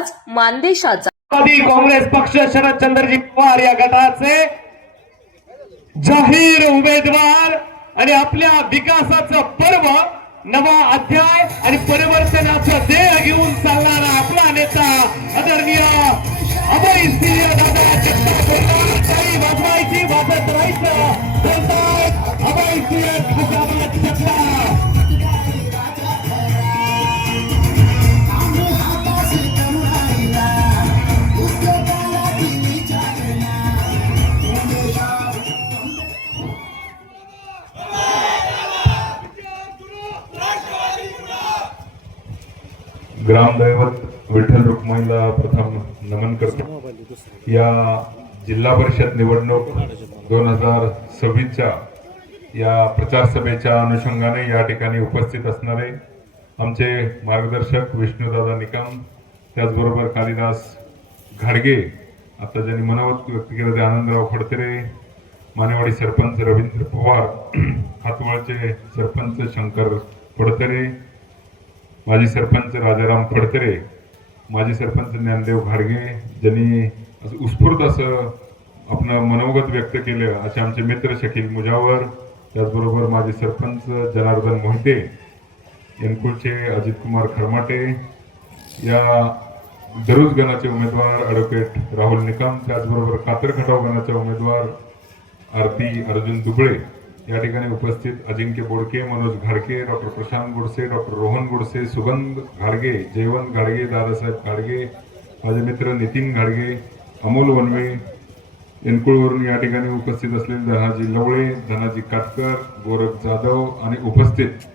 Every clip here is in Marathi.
आवाज मानदेशाचा। काँग्रेस पक्ष शरदचंद्रजी पवार या गटाचे जाहीर उमेदवार आणि आपल्या विकासाचं पर्व नवा अध्याय आणि परिवर्तनाचं देह घेऊन चालणारा आपला नेता आदरणीय अभयसिंह दादा जगताप काही वाजवायची वाजत राहायचं बोलतात अभयसिंह जगताप। ग्रामदैवत विठ्ठल रुक्माईला प्रथम नमन करतो। या जिल्हा परिषद निवडणूक 2026च्या या प्रचार सभेच्या अनुषंगाने या ठिकाणी उपस्थित असणारे आमचे मार्गदर्शक विष्णुदादा निकम, त्याचबरोबर कालिदास घाडगे, आता ज्यांनी मनोगत व्यक्त केलं ते आनंदराव फडतरे, मानेवाडी सरपंच रवींद्र पवार, हातवळचे सरपंच शंकर फडतरे, माजी सरपंच राजाराम फडतरे, माजी सरपंच ज्ञानदेव घाडगे, ज्यांनी उत्स्फूर्त असं आपलं मनोगत व्यक्त केलं असे आमचे मित्र शकील मुजावर, त्याचबरोबर माजी सरपंच जनार्दन मोहिते, एनकुळचे अजित कुमार खरमाटे, या दरुज गणाचे उमेदवार ॲडव्होकेट राहुल निकम, त्याचबरोबर कातर खटाव गणाचे उमेदवार आरती अर्जुन दुबळे, या ठिकाणी उपस्थित अजिंक्य बोडके, मनोज घाडगे, डॉक्टर प्रशांत गोडसे, डॉक्टर रोहन गोडसे, सुगंध घाडगे, जयवंत घाडगे, दादासाहेब घाडगे, माझे मित्र नितीन घाडगे, अमोल वनवे, एनकुळवरून या ठिकाणी उपस्थित असलेले धनाजी लवळे, धनाजी काटकर, गोरख जाधव आणि उपस्थित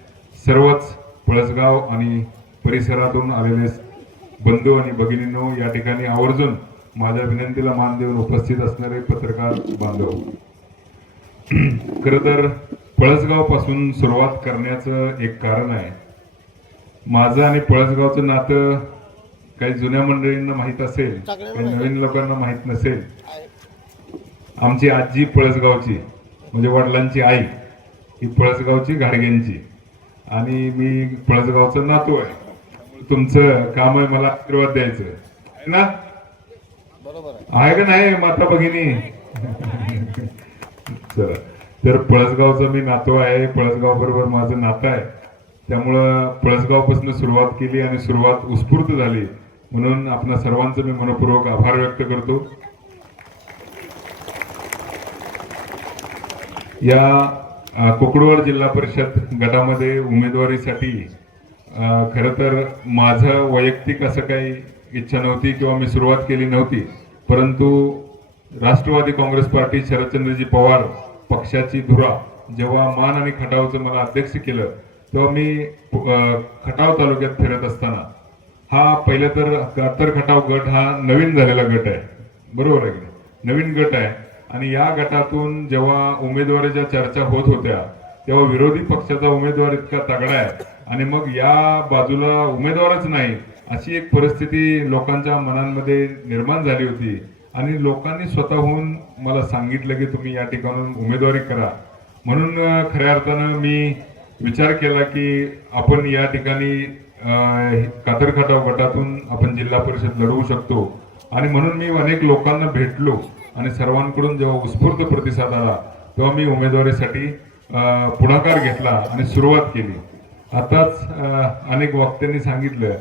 सर्वच पळसगाव आणि परिसरातून आलेले बंधू आणि भगिनींनो, या ठिकाणी आवर्जून माझ्या विनंतीला मान देऊन उपस्थित असणारे पत्रकार बांधव, खर तर पळसगाव पासून सुरुवात करण्याचं एक कारण आहे। माझं आणि पळसगावचं नातं काही जुन्या मंडळींना माहित असेल, काही नवीन लोकांना माहित नसेल। आमची आजी पळसगावची, म्हणजे वडिलांची आई ही पळसगावची घाडगेंची, आणि मी पळसगावचं नातू आहे। तुमचं काम आहे मला आशीर्वाद द्यायचं आहे ना, आहे का नाही माता भगिनी? तर पळसगावचं मी नातू आहे, पळसगाव बरोबर माझं नातं आहे, त्यामुळं पळसगावपासून सुरुवात केली आणि सुरुवात उत्स्फूर्त झाली, म्हणून आपल्या सर्वांचं मी मनपूर्वक आभार व्यक्त करतो। या कोकडवाड जिल्हा परिषद गटामध्ये उमेदवारीसाठी खरं तर माझं वैयक्तिक असं काही इच्छा नव्हती किंवा मी सुरुवात केली नव्हती, परंतु राष्ट्रवादी काँग्रेस पार्टी शरदचंद्रजी पवार पक्षाची धुरा जेव्हा मान आणि खटावचं मला अध्यक्ष केलं, तेव्हा मी खटाव तालुक्यात फिरत असताना, हा पहिलं तर कातर खटाव गट हा नवीन झालेला गट आहे, बरोबर आहे की नवीन गट आहे, आणि या गटातून जेव्हा उमेदवारीच्या चर्चा होत होत्या तेव्हा विरोधी पक्षाचा उमेदवार इतका तगडा आहे आणि मग या बाजूला उमेदवारच नाही अशी एक परिस्थिती लोकांच्या मनांमध्ये निर्माण झाली होती, आणि लोकांनी स्वतःहून मला सांगितलं की तुम्ही या ठिकाणून उमेदवारी करा, म्हणून खऱ्या अर्थानं मी विचार केला की आपण या ठिकाणी कातर खटाव गटातून आपण जिल्हा परिषद लढवू शकतो, आणि म्हणून मी अनेक लोकांना भेटलो आणि सर्वांकडून जेव्हा उत्स्फूर्त प्रतिसाद आला तेव्हा मी उमेदवारीसाठी पुढाकार घेतला आणि सुरुवात केली। आताच अनेक वक्त्यांनी सांगितलं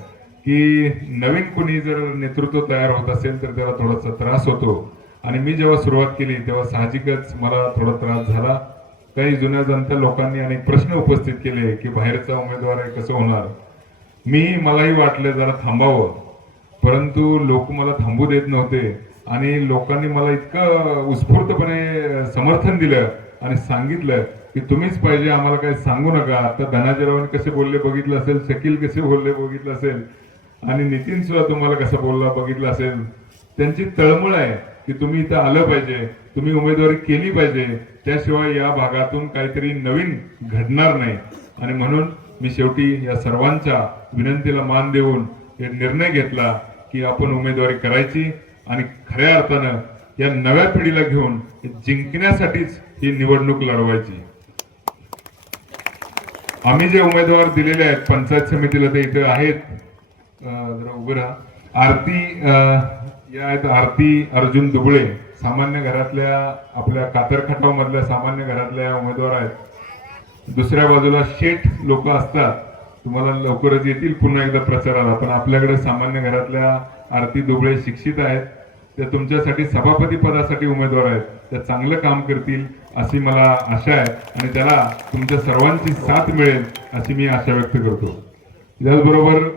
की नवीन कुणी जर नेतृत्व तयार होत असेल तर त्याला थोडासा त्रास होतो, आणि मी जेव्हा सुरुवात केली तेव्हा साहजिकच मला थोडा त्रास झाला। काही जुन्या जाणत्या लोकांनी अनेक प्रश्न उपस्थित केले की बाहेरचा उमेदवार आहे कसं होणार, मलाही वाटलं जरा थांबावं, परंतु लोक मला थांबू देत नव्हते, आणि लोकांनी मला इतकं उत्स्फूर्तपणे समर्थन दिलं आणि सांगितलं की तुम्हीच पाहिजे, आम्हाला काही सांगू नका। आता धनाजीरावांनी कसे बोलले बघितलं असेल, शकील कसे बोलले बघितलं असेल, आणि नितीन सुद्धा तुम्हाला कसं बोलला बघितलं असेल। त्यांची तळमळ आहे की तुम्ही इथं आलं पाहिजे, तुम्ही उमेदवारी केली पाहिजे, त्याशिवाय या भागातून काहीतरी नवीन घडणार नाही, आणि म्हणून मी शेवटी या सर्वांच्या विनंतीला मान देऊन एक निर्णय घेतला की आपण उमेदवारी करायची आणि खऱ्या अर्थानं या नव्या पिढीला घेऊन जिंकण्यासाठीच ही निवडणूक लढवायची। आम्ही जे उमेदवार दिलेले आहेत पंचायत समितीला ते इथे आहेत, जरा उभे राहा, आरती या आहेत आरती अर्जुन दुबळे, सामान्य घरातल्या आपल्या कातरखटाव मधल्या सामान्य घरातल्या उमेदवार आहेत. दुसऱ्या बाजूला शेठ लोक असतात, तुम्हाला लवकरच येतील पुन्हा एकदा प्रचाराला, पण आपल्याकडे सामान्य घरातल्या आरती दुबळे शिक्षित आहेत, त्या तुमच्यासाठी सभापती पदासाठी उमेदवार आहेत. त्या चांगलं काम करतील अशी मला आशा आहे आणि त्याला तुमच्या सर्वांची साथ मिळेल अशी मी आशा व्यक्त करतो. त्याचबरोबर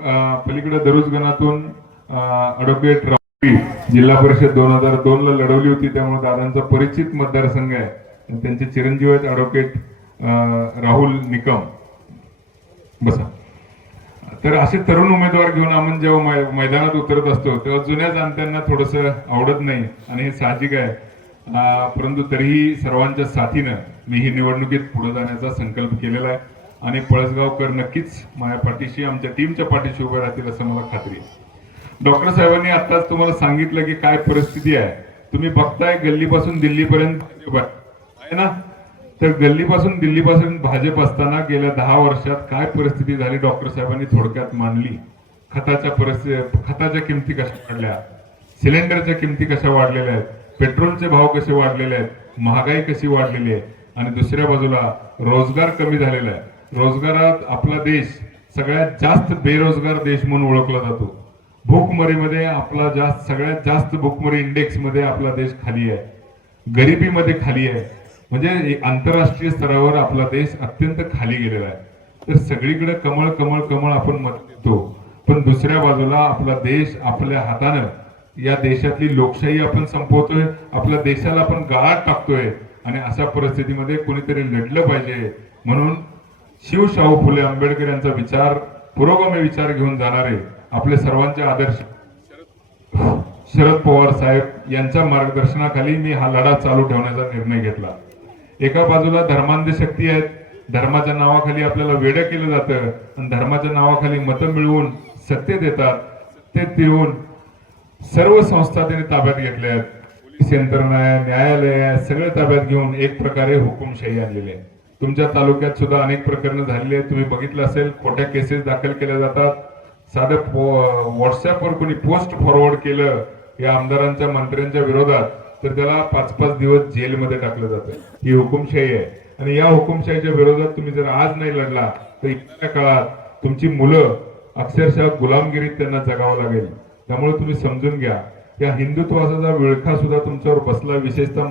पलीकडे दरुज गणातून ॲडव्होकेट राहुल जिल्हा परिषद 2002 ला लढवली होती, त्यामुळे दादांचा परिचित मतदारसंघ आहे. त्यांचे चिरंजीव आहेत ॲडव्होकेट राहुल निकम. बसा. तर असे तरुण उमेदवार घेऊन आपण जेव्हा मैदानात उतरत असतो तेव्हा जुन्या जाणत्यांना थोडस आवडत नाही आणि हे साहजिक आहे. परंतु तरीही सर्वांच्या साथीनं मी ही निवडणुकीत पुढे जाण्याचा संकल्प केलेला आहे आणि पळसगावकर नक्कीच माझ्या पाठीशी, आमच्या टीमच्या पाठीशी उभे राहतील असं मला खात्री आहे. डॉक्टर साहेबांनी आताच तुम्हाला सांगितलं की काय परिस्थिती आहे. तुम्ही बघताय गल्लीपासून दिल्लीपर्यंत आहे ना, तर गल्लीपासून दिल्लीपासून भाजप असताना गेल्या 10 वर्षात काय परिस्थिती झाली डॉक्टर साहेबांनी थोडक्यात मांडली. खताच्या किमती कशा वाढल्या, सिलेंडरच्या किमती कशा वाढलेल्या आहेत, पेट्रोलचे भाव कसे वाढलेले आहेत, महागाई कशी वाढलेली आहे आणि दुसऱ्या बाजूला रोजगार कमी झालेला आहे. रोजगारात आपला देश सगळ्यात जास्त बेरोजगार देश म्हणून ओळखला जातो. भूकमरीमध्ये आपला सगळ्यात जास्त भूकमरी इंडेक्स मध्ये आपला देश खाली आहे, गरिबीमध्ये खाली आहे, म्हणजे आंतरराष्ट्रीय स्तरावर आपला देश अत्यंत खाली गेलेला आहे. तर सगळीकडे कमळ कमळ कमळ आपण मत देतो, पण दुसऱ्या बाजूला आपला देश आपल्या हातानं या देशातली लोकशाही आपण संपवतोय, आपल्या देशाला आपण गाळात टाकतोय आणि अशा परिस्थितीमध्ये कोणीतरी लढलं पाहिजे. म्हणून शिवशाहू फुले आंबेडकर यांचा विचार, पुरोगामी विचार घेऊन जाणारे आपले सर्वांचे आदर्श शरद पवार साहेब यांच्या मार्गदर्शनाखाली मी हा लढा चालू ठेवण्याचा निर्णय घेतला. एका बाजूला धर्मांध शक्ती आहेत, धर्माच्या नावाखाली आपल्याला वेडं केलं जातं आणि धर्माच्या नावाखाली मतं मिळवून सत्तेत येतात. सत्तेत देऊन सर्व संस्था त्यांनी ताब्यात घेतल्या आहेत, पोलीस यंत्रणा आहे, न्यायालय आहे, सगळे ताब्यात घेऊन एक प्रकारे हुकुमशाही आणलेली आहे. तुमच्या तालुक्यात सुद्धा अनेक प्रकरणं झालेली आहेत, तुम्ही बघितलं असेल. खोट्या केसेस दाखल केल्या जातात. साधं व्हॉट्सअपवर कोणी पोस्ट फॉरवर्ड केलं या आमदारांच्या मंत्र्यांच्या विरोधात तर त्याला 5-5 दिवस जेलमध्ये टाकलं जातं. ही हुकुमशाही आहे आणि या हुकुमशाहीच्या विरोधात तुम्ही जर आज नाही लढला तर येत्या काळात तुमची मुलं अक्षरशः गुलामगिरीत त्यांना जगावं लागेल. त्यामुळे तुम्ही समजून घ्या, या हिंदुत्वाचा विळखा सुद्धा तुमच्यावर बसला. विशेषतः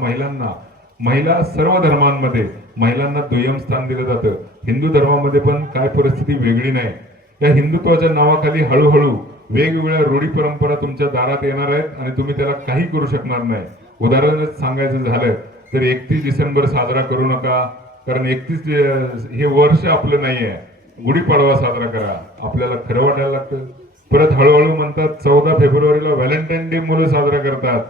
महिला सर्व धर्मांमध्ये महिलांना दुय्यम स्थान दिलं जातं. हिंदू धर्मामध्ये पण काय परिस्थिती वेगळी नाही. या हिंदुत्वाच्या नावाखाली हळूहळू वेगवेगळ्या रूढी परंपरा तुमच्या दारात येणार आहेत आणि तुम्ही त्याला काही करू शकणार नाही. उदाहरणच सांगायचं झालं तर 31 डिसेंबर साजरा करू नका, कारण 31 हे वर्ष आपलं नाहीये. गुढीपाडवा साजरा करा, आपल्याला खरं वाटायला लागतं. परत हळूहळू म्हणतात 14 फेब्रुवारीला व्हॅलेंटाईन डे मुलं साजरा करतात.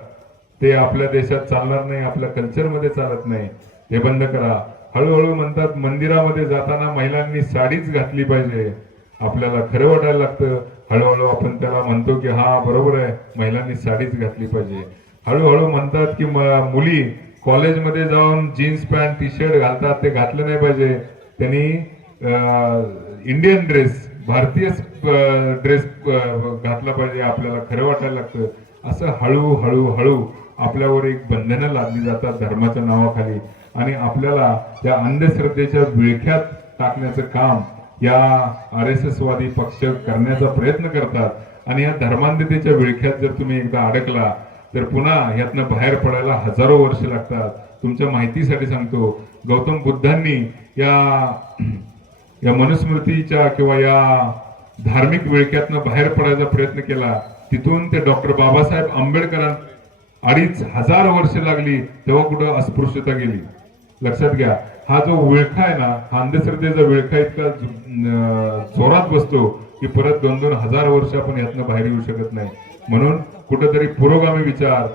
ते आपल्या देशात चालणार नाही, आपल्या कल्चरमध्ये चालत नाही, हे बंद करा. हळूहळू म्हणतात मंदिरामध्ये जाताना महिलांनी साडीच घातली पाहिजे, आपल्याला खरं वाटायला लागतं. हळूहळू आपण त्याला म्हणतो की हा बरोबर आहे, महिलांनी साडीच घातली पाहिजे. हळूहळू म्हणतात की मुली कॉलेजमध्ये जाऊन जीन्स पॅन्ट टी शर्ट घालतात, ते घातलं नाही पाहिजे, त्यांनी इंडियन ड्रेस, भारतीय ड्रेस घातला पाहिजे, आपल्याला खरं वाटायला लागतं. असं हळूहळू हळू आपल्यावर एक बंधनं लादली जातात धर्माच्या नावाखाली आणि आपल्याला त्या अंधश्रद्धेच्या विळख्यात टाकण्याचं काम या RSS वादी पक्ष करण्याचा प्रयत्न करतात. आणि या धर्मांधतेच्या विळख्यात जर तुम्ही एकदा अडकला तर पुन्हा यातनं बाहेर पडायला हजारो वर्ष लागतात. तुमच्या माहितीसाठी सांगतो, गौतम बुद्धांनी या मनुस्मृतीच्या किंवा या धार्मिक विळख्यातनं बाहेर पडायचा प्रयत्न केला. तिथून ते डॉक्टर बाबासाहेब आंबेडकरांना 2500 वर्ष लागली, तेव्हा कुठं अस्पृश्यता गेली. लक्षात घ्या, हा जो विळखा आहे ना, हा अंधश्रद्धेचा विळखा इतका जोरात बसतो की परत 2-2 हजार वर्ष आपण यातनं बाहेर येऊ शकत नाही. म्हणून कुठेतरी पुरोगामी विचार,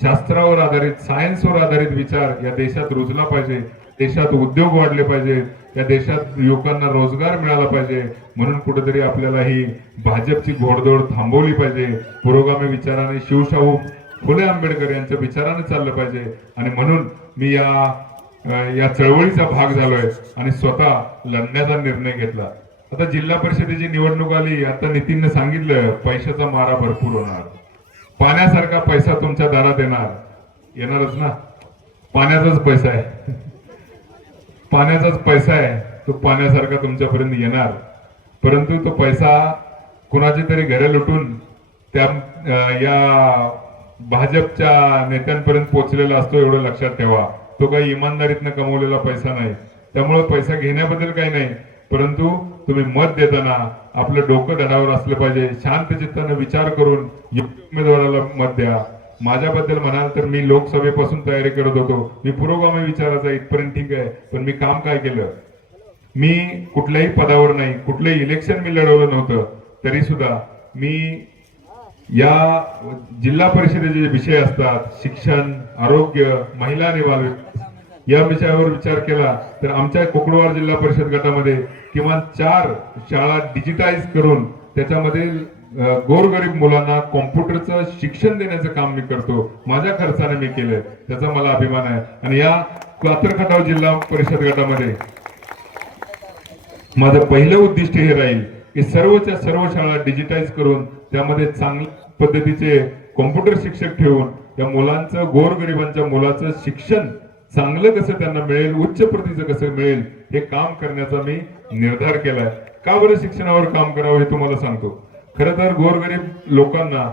शास्त्रावर आधारित, सायन्सवर आधारित विचार या देशात रुजला पाहिजे. देशात उद्योग वाढले पाहिजेत, या देशात युवकांना रोजगार मिळाला पाहिजे. म्हणून कुठेतरी आपल्याला ही भाजपची घोडदौड थांबवली पाहिजे. पुरोगामी विचाराने, शिवशाहू फुले आंबेडकर यांच्या विचाराने चाललं पाहिजे. आणि म्हणून मी या चळवळीचा भाग झालोय आणि स्वतः लढण्याचा निर्णय घेतला. आता जिल्हा परिषदेची निवडणूक आली, आता नितीनने सांगितलं पैशाचा मारा भरपूर होणार, पाण्यासारखा पैसा तुमच्या दारात येणारच ना. पाण्याचाच पैसा आहे, पाण्याचाच पैसा आहे, तो पाण्यासारखा तुमच्यापर्यंत येणार. परंतु तो पैसा कुणाची तरी घरे लुटून त्या या भाजपच्या नेत्यांपर्यंत पोहोचलेला असतो, एवढं लक्षात ठेवा. तो काही इमानदारीतनं कमवलेला पैसा नाही. त्यामुळे पैसा घेण्याबद्दल काही नाही, परंतु तुम्ही मत देताना आपलं डोकं धडावर असलं पाहिजे. शांत चित्ताने विचार करून योग्य उमेदवाराला मत द्या. माझ्याबद्दल म्हणाल तर मी लोकसभेपासून तयारी करत होतो, मी पुरोगामी विचाराचा, इथपर्यंत ठीक आहे. पण मी काम काय केलं? मी कुठल्याही पदावर नाही, कुठलंही इलेक्शन मी लढवलं नव्हतं, तरी सुद्धा मी या जिल्हा परिषदेचे जे विषय असतात, शिक्षण, आरोग्य, महिला आणि बालविकास, या विषयावर विचार केला तर आमच्या कुकडवाड जिल्हा परिषद गटामध्ये किमान 4 शाळा डिजिटाईज करून त्याच्यामध्ये गोरगरीब मुलांना कॉम्प्युटरचं शिक्षण देण्याचं काम मी करतो. माझ्या खर्चाने मी केलंय, त्याचा मला अभिमान आहे. आणि या कातरखटाव जिल्हा परिषद गटामध्ये माझं पहिलं उद्दिष्ट हे राहील की सर्वच्या सर्व शाळा डिजिटाईज करून त्यामध्ये चांगल्या पद्धतीचे कॉम्प्युटर शिक्षक ठेवून त्या मुलांचं, गोरगरिबांच्या मुलाचं शिक्षण चांगलं कसं त्यांना मिळेल, उच्च प्रतीचं कसं मिळेल, हे काम करण्याचा मी निर्धार केलाय. का बरं शिक्षणावर काम करावं हे तुम्हाला सांगतो. खरं तर गोरगरीब लोकांना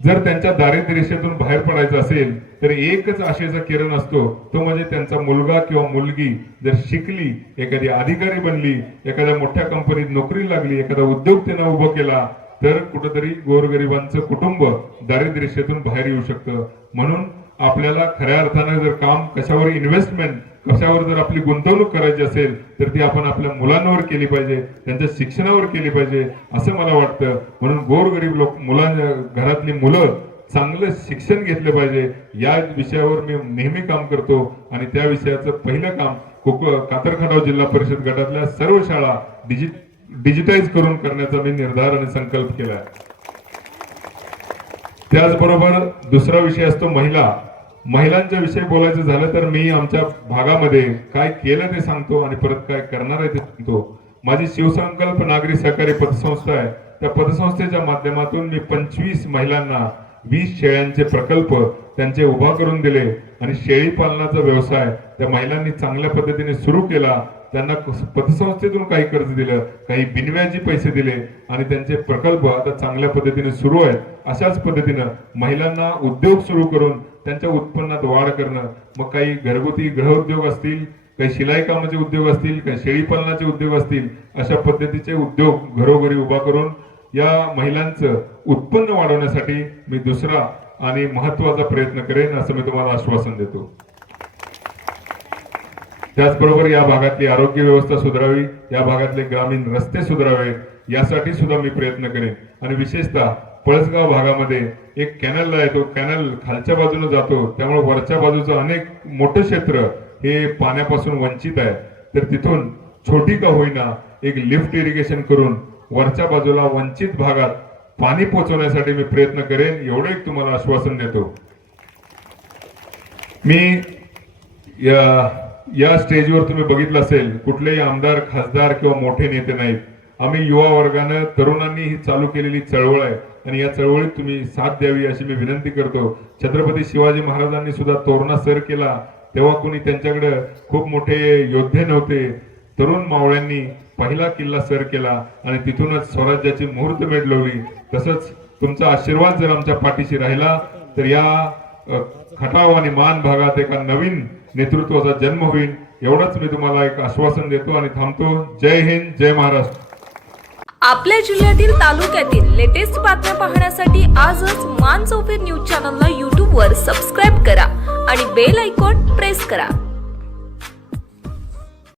जर त्यांच्या दारिद्र्य रेषेतून बाहेर पडायचं असेल तर एकच आशेचा किरण असतो, तो म्हणजे त्यांचा मुलगा किंवा मुलगी जर शिकली, एखादी अधिकारी बनली, एखाद्या मोठ्या कंपनीत नोकरी लागली, एखादा उद्योग त्यानं उभं केला, तर कुठेतरी गोरगरिबांचं कुटुंब दारिद्र्य रेषेतून बाहेर येऊ शकतं. म्हणून आपल्याला खऱ्या अर्थाने जर काम, कशावर इन्व्हेस्टमेंट, कशावर जर आपली गुंतवणूक करायची असेल तर ती आपण आपल्या मुलांवर केली पाहिजे, त्यांच्या शिक्षणावर केली पाहिजे, असं मला वाटतं. म्हणून गोरगरीब मुलांच्या घरातली मुलं चांगलं शिक्षण घेतलं पाहिजे, या विषयावर मी नेहमी काम करतो. आणि त्या विषयाचं पहिलं काम कातरखटाव जिल्हा परिषद गटातल्या सर्व शाळा डिजिटाईज करून करण्याचा मी निर्धार आणि संकल्प केलाय. त्याचबरोबर दुसरा विषय असतो महिलांच्या विषयी बोलायचं झालं तर मी आमच्या भागामध्ये काय केलं ते सांगतो आणि परत काय करणार आहे ते सांगतो. माझी शिवसंकल्प नागरी सहकारी पतसंस्था आहे. त्या पतसंस्थेच्या माध्यमातून मी 25 महिलांना 20 शेळ्यांचे प्रकल्प त्यांचे उभा करून दिले आणि शेळी पालनाचा व्यवसाय त्या महिलांनी चांगल्या पद्धतीने सुरू केला. त्यांना पतसंस्थेतून काही कर्ज दिलं, काही बिनव्याजी पैसे दिले आणि त्यांचे प्रकल्प आता चांगल्या पद्धतीने सुरू आहेत. अशाच पद्धतीनं महिलांना उद्योग सुरू करून त्यांच्या उत्पन्नात वाढ करणं, मग काही घरगुती गृहउद्योग असतील, काही शिलाई कामाचे उद्योग असतील, काही शेळी पालनाचे उद्योग असतील, अशा पद्धतीचे उद्योग घरोघरी उभा करून या महिलांचं उत्पन्न वाढवण्यासाठी मी दुसरा आणि महत्वाचा प्रयत्न करेन, असं मी तुम्हाला आश्वासन देतो. त्याचबरोबर या भागातली आरोग्य व्यवस्था सुधारावी, या भागातले ग्रामीण रस्ते सुधारावेत, यासाठी सुद्धा मी प्रयत्न करेन. आणि विशेषतः पळसगाव भागामध्ये एक कॅनल आहे, तो कॅनल खालच्या बाजूने जातो, त्यामुळे वरच्या बाजूचं अनेक मोठं क्षेत्र हे पाण्यापासून वंचित आहे. तर तिथून छोटी का होईना एक लिफ्ट इरिगेशन करून वरच्या बाजूला वंचित भागात पाणी पोहोचवण्यासाठी मी प्रयत्न करेन, एवढं एक तुम्हाला आश्वासन देतो. मी या स्टेजवर तुम्ही बघितलं असेल, कुठलेही आमदार, खासदार किंवा मोठे नेते नाहीत. आम्ही युवा वर्गानं, तरुणांनी ही चालू केलेली चळवळ आहे आणि या चळवळीत तुम्ही साथ द्यावी अशी मी विनंती करतो. छत्रपती शिवाजी महाराजांनी सुद्धा तोरणा सर केला, तेव्हा कोणी त्यांच्याकडे खूप मोठे योद्धे नव्हते. तरुण मावळ्यांनी पहिला किल्ला सर केला आणि तिथूनच स्वराज्याची मुहूर्तमेढ लावली. तसंच तुमचा आशीर्वाद जर आमच्या पाठीशी राहिला तर या खटाव आणि मान भागात एका नवीन नेतृत्वाचा जन्म होईल, एवढंच मी तुम्हाला एक आश्वासन देतो आणि थांबतो. जय हिंद, जय महाराष्ट्र. आपल्या जिल्ह्यातील, तालुक्यातील लेटेस्ट बातम्या पाहण्यासाठी आजच मान चौफेर न्यूज चॅनलला YouTube वर सबस्क्राईब करा आणि बेल आयकॉन प्रेस करा.